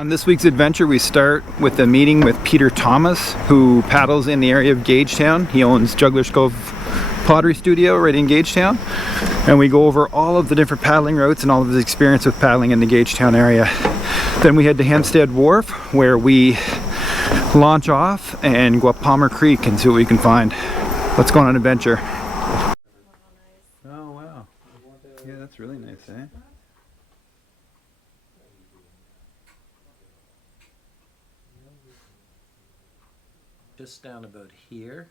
On this week's adventure, we start with a meeting with Peter Thomas, who paddles in the area of Gagetown. He owns Juggler's Cove Pottery Studio right in Gagetown. And we go over all of the different paddling routes and all of his experience with paddling in the Gagetown area. Then we head to Hampstead Wharf, where we launch off and go up Palmer Creek and see what we can find. Let's go on an adventure. Oh wow. Yeah, that's really nice, eh? Just down about here,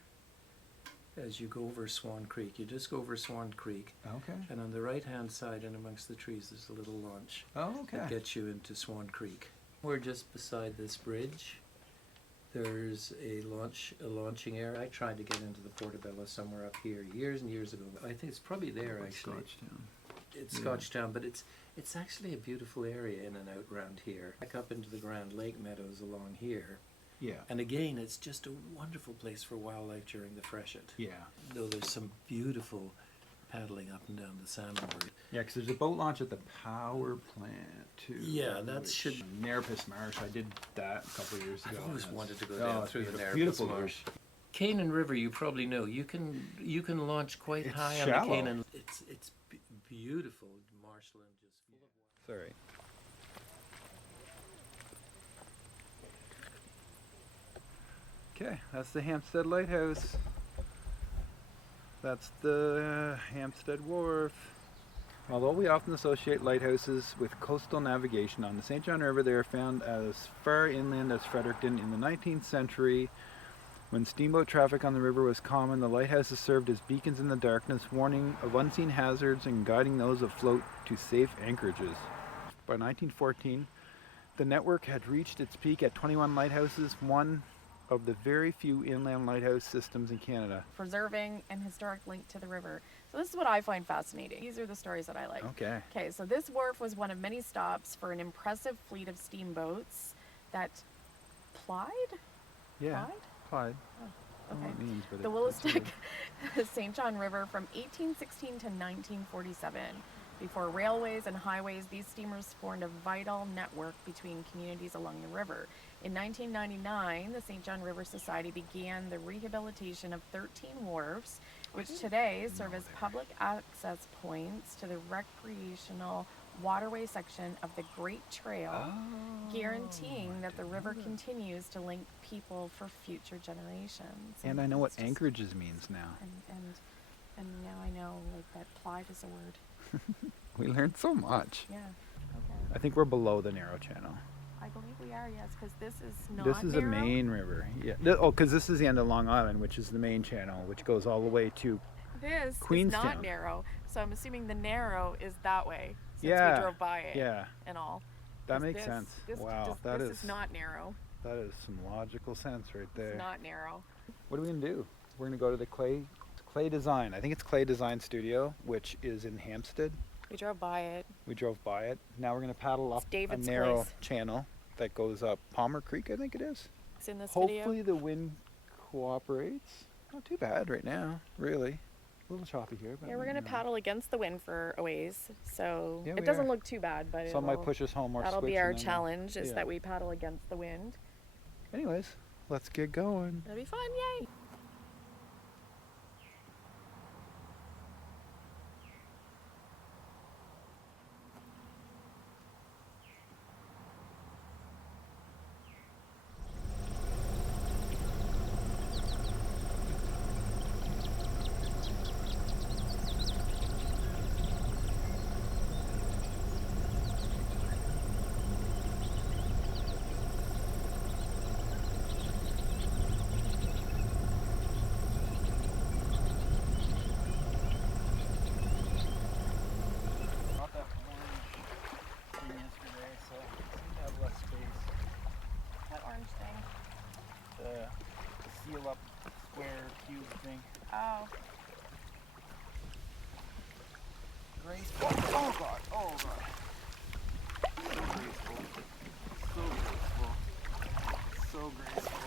as you go over Swan Creek. You just go over Swan Creek, Okay. and on the right hand side and amongst the trees there's a little launch Oh, that okay. gets you into Swan Creek. We're just beside this bridge. There's a launching area. I tried to get into the Portobello somewhere up here years and years ago. I think it's probably there actually. Scotchtown. It's Yeah. Scotchtown, but it's actually a beautiful area in and out around here. Back up into the Grand Lake meadows along here. Yeah. And again, it's just a wonderful place for wildlife during the freshet. Yeah. Though there's some beautiful paddling up and down the salmon board. Yeah, because there's a boat launch at the power plant too. Yeah, that should. Nerpus Marsh. I did that a couple of years ago. I've always and wanted to go that's- down oh, through the it's Nerpus beautiful Marsh. Canaan River, you probably know. You can launch quite It's high shallow. on the Canaan. It's beautiful marshland, just full of water. Sorry. Okay, that's the Hampstead Lighthouse. That's the Hampstead Wharf. Although we often associate lighthouses with coastal navigation on the St. John River, they are found as far inland as Fredericton. In the 19th century, when steamboat traffic on the river was common, the lighthouses served as beacons in the darkness, warning of unseen hazards and guiding those afloat to safe anchorages. By 1914, the network had reached its peak at 21 lighthouses, one of the very few inland lighthouse systems in Canada. Preserving and historic link to the river. So this is what I find fascinating. These are the stories that I like. Okay. Okay, so this wharf was one of many stops for an impressive fleet of steamboats that plied? Yeah. Plied? Clyde. Oh, I don't know okay. what it means, but The it's Willistic weird. St. John River from 1816 to 1947. Before railways and highways, these steamers formed a vital network between communities along the river. In 1999, the St. John River Society began the rehabilitation of 13 wharves, which today serve as public access points to the recreational waterway section of the Great Trail, guaranteeing that the river continues to link people for future generations. And I know what it's just- anchorages means now. And now I know like that plied is a word. We learned so much. Yeah. I think we're below the narrow channel. I believe we are, yes, because this is not This is narrow. a main river. Yeah. Because this is the end of Long Island, which is the main channel, which goes all the way to. This is Queenstown. not narrow, so I'm assuming the narrow is that way, since Yeah, we drove by it Yeah, and all. that 'Cause makes this- sense. This Wow, that this is is not narrow. that is some logical sense right there. It's not narrow. What are we gonna do? We're gonna go to the Clay Design. I think it's Clay Design Studio, which is in Hampstead. We drove by it. We drove by it. Now we're gonna paddle up It's a David's narrow place. channel that goes up Palmer Creek, I think it is. It's in this Hopefully the wind cooperates. Not too bad right now, really. A little choppy here, but video. Yeah, we're gonna you know. paddle against the wind for a ways, so Yeah, it we doesn't are. look too bad, but Some might push us home or that'll switch be our and then- challenge, is yeah. that we paddle against the wind. Anyways, let's get going. It'll be fun, yay! Not that orange thing yesterday, so it seemed to have less space. That orange thing. The seal up square cube thing. Oh. Graceful. Oh god, oh god. So graceful. So graceful. So graceful.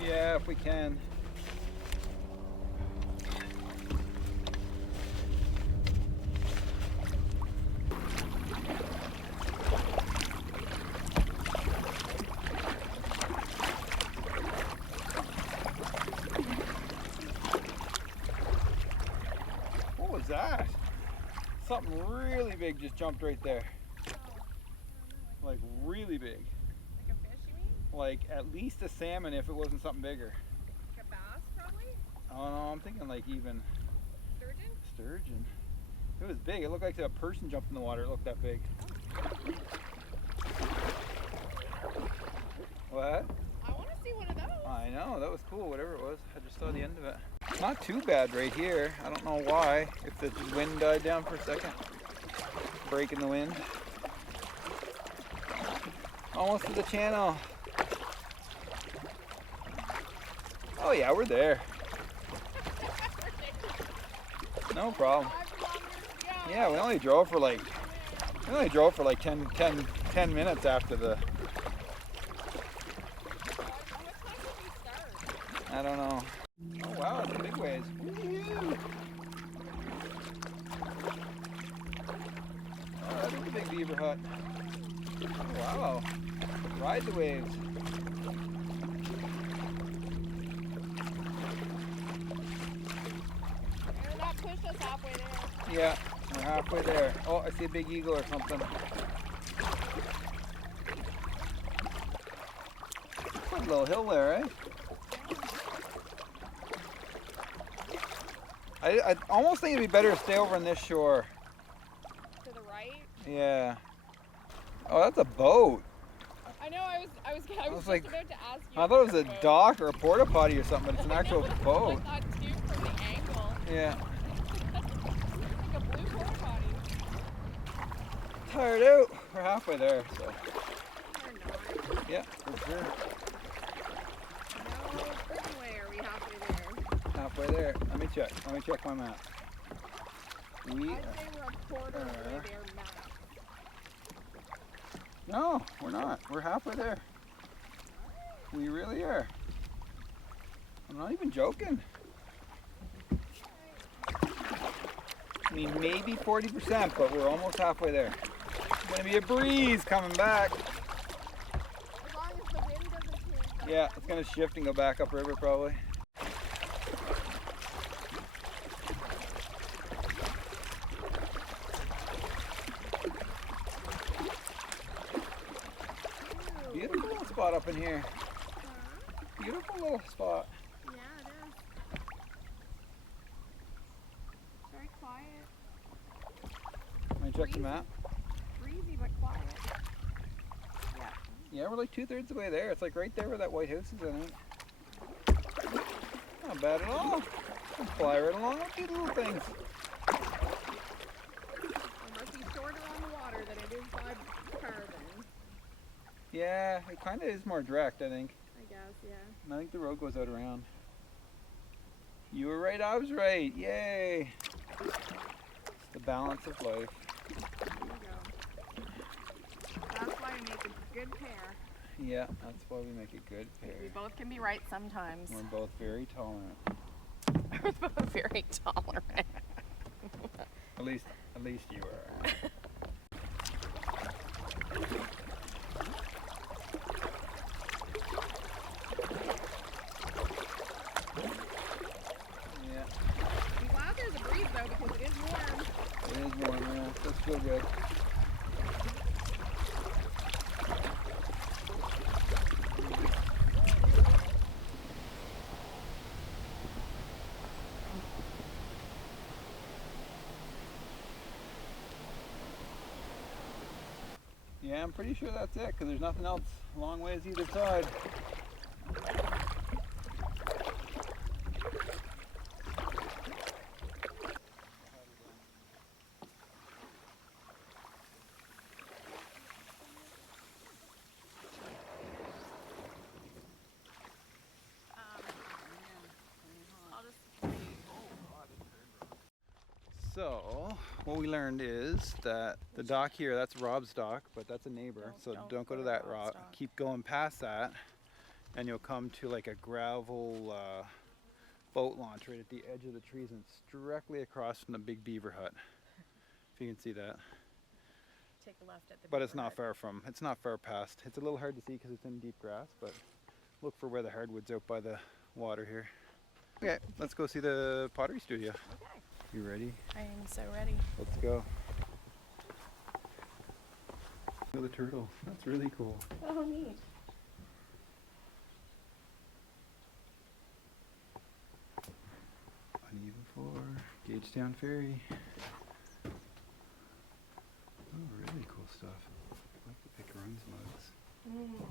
Yeah, if we can. was that? Something really big just jumped right there. Like really big. Like a fish, you mean? Like at least a salmon if it wasn't something bigger. Like a bass, probably? Oh no, I'm thinking like even Sturgeon? sturgeon. It was big. It looked like a person jumped in the water. It looked that big. What? I want to see one of those. I know, that was cool, whatever it was. I just saw the end of it. Not too bad right here. I don't know why. If the wind died down for a second. Breaking the wind. Almost to the channel. Oh yeah, we're there. No problem. 5 kilometers to go. Yeah, we only drove for like 10 minutes after the, How much time did we start? I don't know. Oh wow, it's a big waves. Woo-hoo. Oh, that is a big beaver hut. Oh, wow. Ride the waves. Better not push us halfway there. Yeah, we're halfway there. Oh, I see a big eagle or something. Good little hill there, eh? I almost think it'd be better to stay over on this shore. To the right. Yeah. Oh, that's a boat. I know. I was just like- about to ask you. I thought it was a about- dock or a porta potty or something, but it's an actual boat. I thought too from the angle. Yeah. Like a blue porta potty. Tired out. We're halfway there, so Or not. yeah, for sure. No freaking way are we halfway there. Halfway there. Let me check my map. We I'd say we're a quarter of the way there max. No, we're not. We're halfway there. We really are. I'm not even joking. I mean, maybe 40%, but we're almost halfway there. There's gonna be a breeze coming back. As long as the wind doesn't change. Yeah, it's gonna shift and go back upriver probably. Beautiful little spot up in here. Beautiful little spot. Yeah, it is. Very quiet. Let me check the map. Breezy but quiet. Yeah. Yeah, we're like 2/3 of the way there. It's like right there where that white house is, I think. Not bad at all. Can fly right along with these little things. It must be shorter on the water than it is by caravan. Yeah, it kind of is more direct, I think. I guess, yeah. And I think the road goes out around. You were right, I was right. Yay. It's the balance of life. There you go. That's why we make a good pair. Yeah, that's why we make a good pair. We both can be right sometimes. We're both very tolerant. We're both very tolerant. At least you are. Yeah, I'm glad there's a breeze though because it is warm. it is warm, yeah. That's feel good. Yeah, I'm pretty sure that's it because there's nothing else long ways either side. So, what we learned is that the dock here, that's Rob's dock, but that's a neighbor, so don't go to that rock. Keep going past that, and you'll come to like a gravel boat launch right at the edge of the trees, and it's directly across from the big beaver hut. If you can see that. Take a left at the But it's beaver not hut. far from, it's not far past. It's a little hard to see because it's in deep grass, but look for where the hardwood's out by the water here. Okay, let's go see the pottery studio. Okay. You ready? I am so ready. Let's go. Look at the turtle. That's really cool. Oh, neat. Uneven floor. Gagetown Ferry. Oh, really cool stuff. I like the Picaroons mugs. Really cool.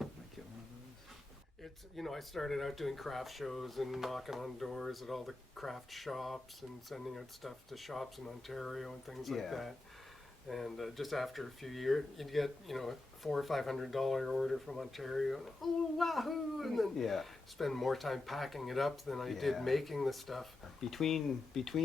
Might get one of those. It's, I started out doing craft shows and knocking on doors at all the craft shops and sending out stuff to shops in Ontario and things like Yeah. that. And just after a few years, you'd get, a $400 or $500 order from Ontario. And, oh, wahoo! And then Yeah. spend more time packing it up than I Yeah. did making the stuff. Between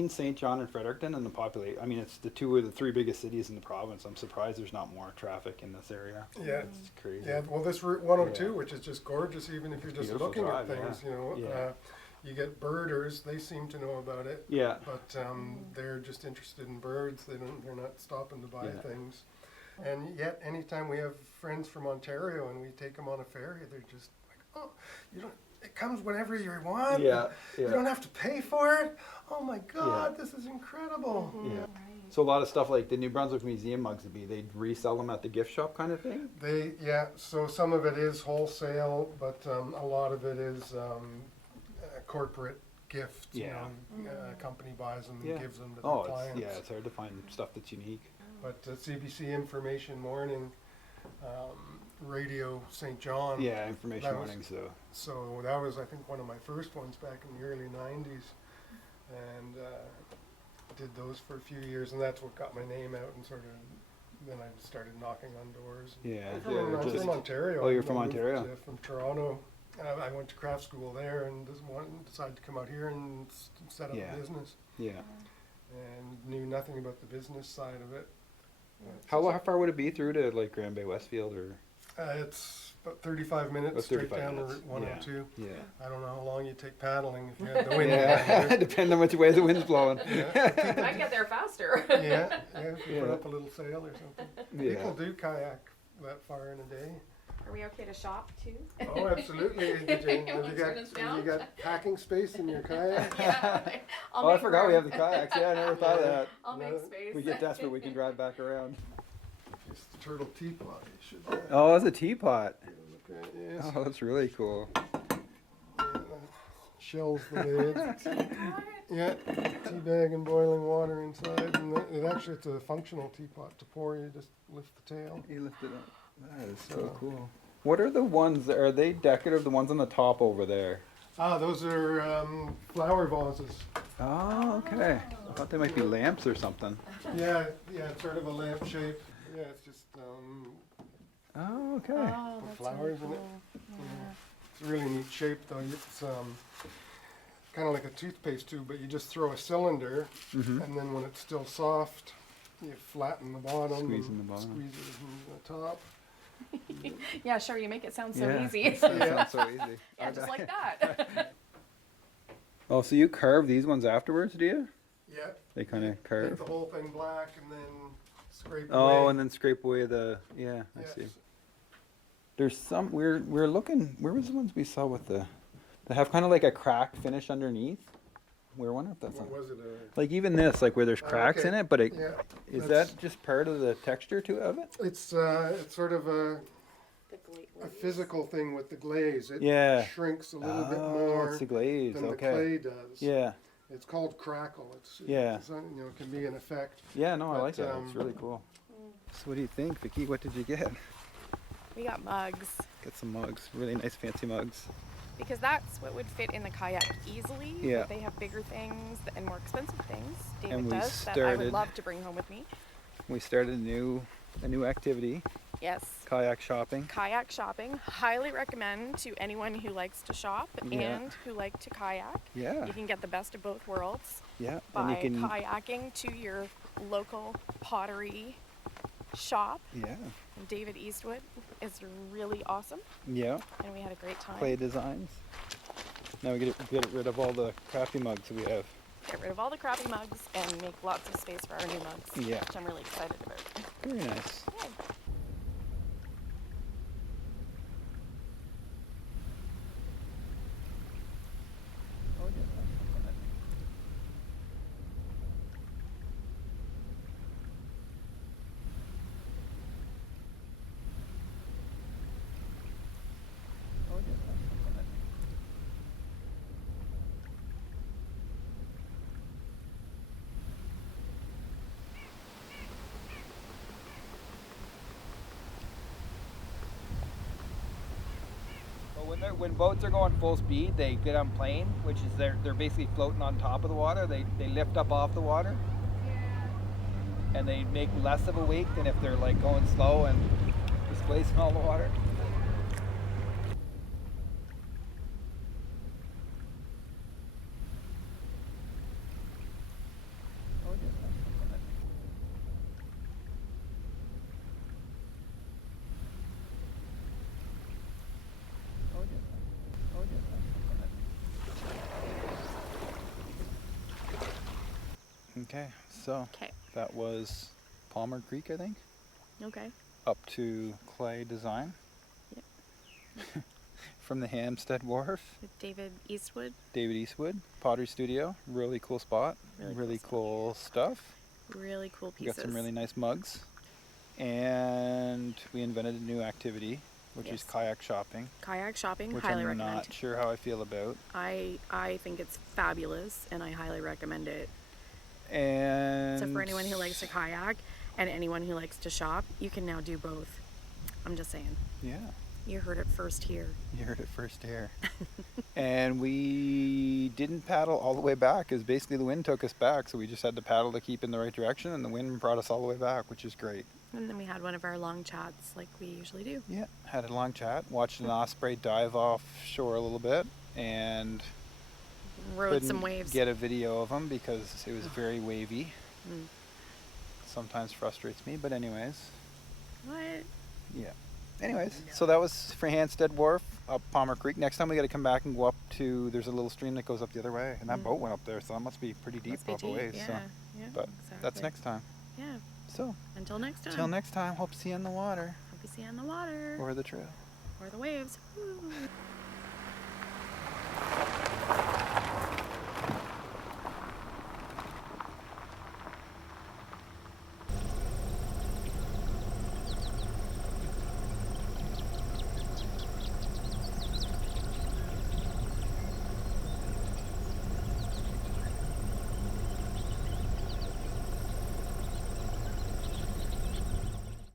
St. John and Fredericton and the population, I mean, it's the two or the three biggest cities in the province. I'm surprised there's not more traffic in this area. Yeah. It's crazy. Yeah, well, this Route 102, Yeah. which is just gorgeous, even if you're just Beautiful looking drive, at things, yeah. You get birders, they seem to know about it. Yeah. But they're just interested in birds. They're not stopping to buy Yeah. things. And yet, anytime we have friends from Ontario and we take them on a ferry, they're just like, "Oh, it comes whenever you want. Yeah. You don't Yeah. have to pay for it. Oh my God, this is incredible." Yeah. Right. So a lot of stuff like the New Brunswick Museum mugs would be, they'd resell them at the gift shop kind of thing? So some of it is wholesale, but a lot of it is corporate gifts. Yeah. A company buys them Yeah. and gives them to their Oh, clients. it's hard to find stuff that's unique. But CBC Information Morning, Radio St. John. Yeah, information that was- mornings though. So that was, I think, one of my first ones back in the early 90s. And did those for a few years, and that's what got my name out, and then I started knocking on doors. Yeah. I'm yeah, from just- Ontario. Oh, you're I from moved, Ontario? from Toronto. I went to craft school there and decided to come out here and set up Yeah. a business. yeah. And knew nothing about the business side of it. How far would it be through to like Grand Bay Westfield or? It's about 35 minutes About straight 35 down minutes, Route 102. Yeah. I don't know how long you take paddling if you had the wind. Yeah. Depending on which way the wind's blowing. I'd get there faster. Yeah, if you put Yeah. up a little sail or something. Yeah. People do kayak that far in a day. Are we okay to shop too? Oh, absolutely. Have you Once it's down. got packing space in your kayak? Yeah. I'll Oh, I make forgot we room. have the kayaks. Yeah, I never thought of that. I'll make space. We get desperate, we can drive back around. It's the turtle teapot. You should Oh, it's a teapot. look at. Yes. Oh, that's really cool. Yeah, that shells the lid. Yeah, tea bag and boiling water inside, and it's a functional teapot to pour. You just lift the tail. You lift it up. That is so cool. What are the ones? Are they decorative? The ones on the top over there? Ah, those are flower vases. Oh, okay. I thought they might be lamps or something. Yeah, it's sort of a lamp shape. Yeah, it's just Oh, okay. Oh, with that's flowers really in it. cool. It's a really neat shape, though. It's kind of like a toothpaste tube, but you just throw a cylinder, Mm-hmm. and then when it's still soft, you flatten the bottom, Squeeze and in the bottom. squeeze it in the top. Yeah, sure. You make it sound so Yeah. easy. That sounds so easy. Yeah, just like that. Oh, so you carve these ones afterwards, do you? Yeah, They kind of make carve. the whole thing black, and then scrape Oh, away. and then scrape away the. Yeah, I Yes. see. There's some. We're looking. Where was the ones we saw with the? They have kind of like a crack finish underneath. We're wondering if that's What not, was it? like even this, like where there's Oh, cracks okay. in it, but it Yeah, is that's- that just part of the texture of it? it's sort of a physical thing with the glaze. It Yeah. shrinks a little bit Oh, more it's the glaze. than the Okay. clay does. Yeah. It's called crackle. Yeah. It can be an effect. Yeah. No, I like But, that. It's really cool. So what do you think, Vicky? What did you get? We got mugs Get some mugs. Really nice, fancy mugs. because that's what would fit in the kayak easily. Yeah. But they have bigger things and more expensive things. David And we does that I started- would love to bring home with me. We started a new activity, Yes. kayak shopping. Kayak shopping. Highly recommend to anyone who likes to shop Yeah. and who like to kayak. Yeah. You can get the best of both worlds Yeah. by And you can. kayaking to your local pottery shop. Yeah. David Eastwood is really awesome, Yeah. and we had a great time. Clay Designs. Now we get rid of all the crafty mugs we have. Get rid of all the crappy mugs and make lots of space for our new mugs, Yeah. which I'm really excited about. Very nice. Yay. when boats are going full speed, they get on plane, which is they're basically floating on top of the water. They lift up off the water, and they make less of a wake than if they're like going slow and displacing all the water. Okay, so Okay. that was Palmer Creek, I think, Okay. up to Clay Design. Yep. From the Hampstead Wharf, With David Eastwood. David Eastwood, Pottery Studio, really cool spot, Really cool stuff. Really cool We pieces. got some really nice mugs, and we invented a new activity, which is Yes. kayak shopping, Kayak shopping, which highly I'm recommend. not sure how I feel about. I think it's fabulous, and I highly recommend it. And So for anyone who likes to kayak and anyone who likes to shop, you can now do both. I'm just saying. yeah, You heard it first here. you heard it first here. And we didn't paddle all the way back, because basically the wind took us back, so we just had to paddle to keep in the right direction, and the wind brought us all the way back, which is great. And then we had one of our long chats like we usually do. Yeah, had a long chat, watched an osprey dive offshore a little bit, and Rode some couldn't waves. get a video of him because it was very wavy. Mm. Sometimes frustrates me, but anyways, What? yeah. Anyways, so that was for Hampstead Wharf up Palmer Creek. Next time we got to come back and go up to, there's a little stream that goes up the other way, and that Mm. boat went up there, so that must be pretty deep Must be up a ways. Yeah. So, Yeah. but that's exactly. next time. Yeah. So Until next time. till next time, hope to see you on the water Hope you see you on the water or the trail. or the waves. Woo.